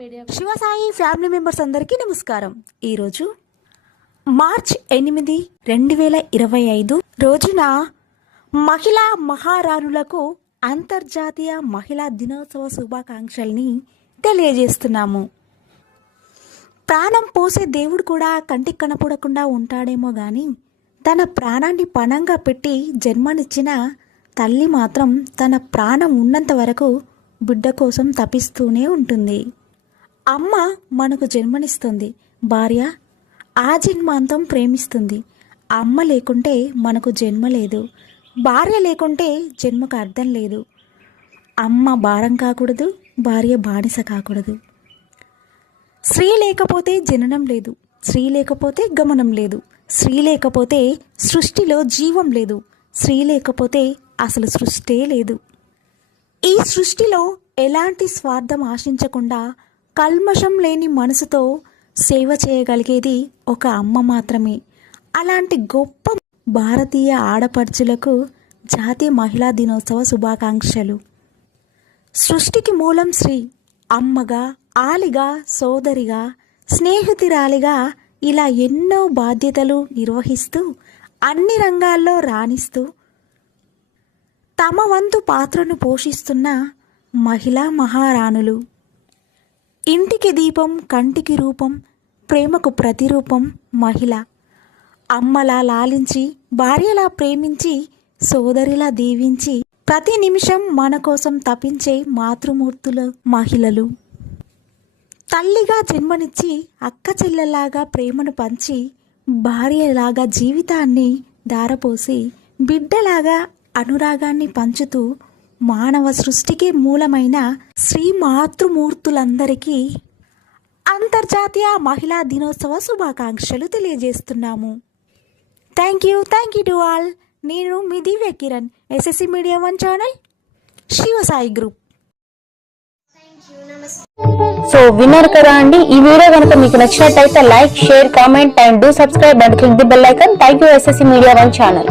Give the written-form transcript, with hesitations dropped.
Shivasai family members అందరికీ నమస్కారం. ఈరోజు మార్చ్ 8, 2025 రోజున మహిళా మహారాణులకు అంతర్జాతీయ మహిళా దినోత్సవ శుభాకాంక్షల్ని తెలియజేస్తున్నాము. ప్రాణం పోసే దేవుడు కూడా కంటికి కనపడకుండా ఉంటాడేమో కానీ తన ప్రాణాన్ని పణంగా పెట్టి జన్మనిచ్చిన తల్లి మాత్రం తన ప్రాణం ఉన్నంత వరకు బిడ్డ కోసం తపిస్తూనే ఉంటుంది. అమ్మ మనకు జన్మనిస్తుంది, భార్య ఆ జన్మాంతం ప్రేమిస్తుంది. అమ్మ లేకుంటే మనకు జన్మ లేదు, భార్య లేకుంటే జన్మకు అర్థం లేదు. అమ్మ భారం కాకూడదు, భార్య బానిస కాకూడదు. స్త్రీ లేకపోతే జననం లేదు, స్త్రీ లేకపోతే గమనం లేదు, స్త్రీ లేకపోతే సృష్టిలో జీవం లేదు, స్త్రీ లేకపోతే అసలు సృష్టే లేదు. ఈ సృష్టిలో ఎలాంటి స్వార్థం ఆశించకుండా కల్మషం లేని మనసుతో సేవ చేయగలిగేది ఒక అమ్మ మాత్రమే. అలాంటి గొప్ప భారతీయ ఆడపడుచులకు జాతీయ మహిళా దినోత్సవ శుభాకాంక్షలు. సృష్టికి మూలం స్త్రీ. అమ్మగా, ఆలిగా, సోదరిగా, స్నేహితురాలిగా ఇలా ఎన్నో బాధ్యతలు నిర్వహిస్తూ అన్ని రంగాల్లో రాణిస్తూ తమ వంతు పాత్రను పోషిస్తున్న మహిళా మహారాణులు. ఇంటికి దీపం, కంటికి రూపం, ప్రేమకు ప్రతిరూపం మహిళ. అమ్మలా లాలించి, భార్యలా ప్రేమించి, సోదరిలా దీవించి ప్రతి నిమిషం మన కోసం తపించే మాతృమూర్తుల మహిళలు. తల్లిగా జన్మనిచ్చి అక్క చెల్లెలాగా ప్రేమను పంచి, భార్యలాగా జీవితాన్ని ధారపోసి, బిడ్డలాగా అనురాగాన్ని పంచుతూ మానవ సృష్టికి మూలమైన శ్రీ మాతృమూర్తులందరికీ అంతర్జాతీయ మహిళా దినోత్సవ శుభాకాంక్షలు తెలియజేస్తున్నాము. Thank you to all. నేను మీ Divya Kiran, SSC media 1 channel, Sivasai group. So విన్నారు కదా అండి. ఈ వీడియో కనుక మీకు నచ్చినట్టయితే like, share, comment and do subscribe and click the bell icon. Thank you SSC media 1 channel.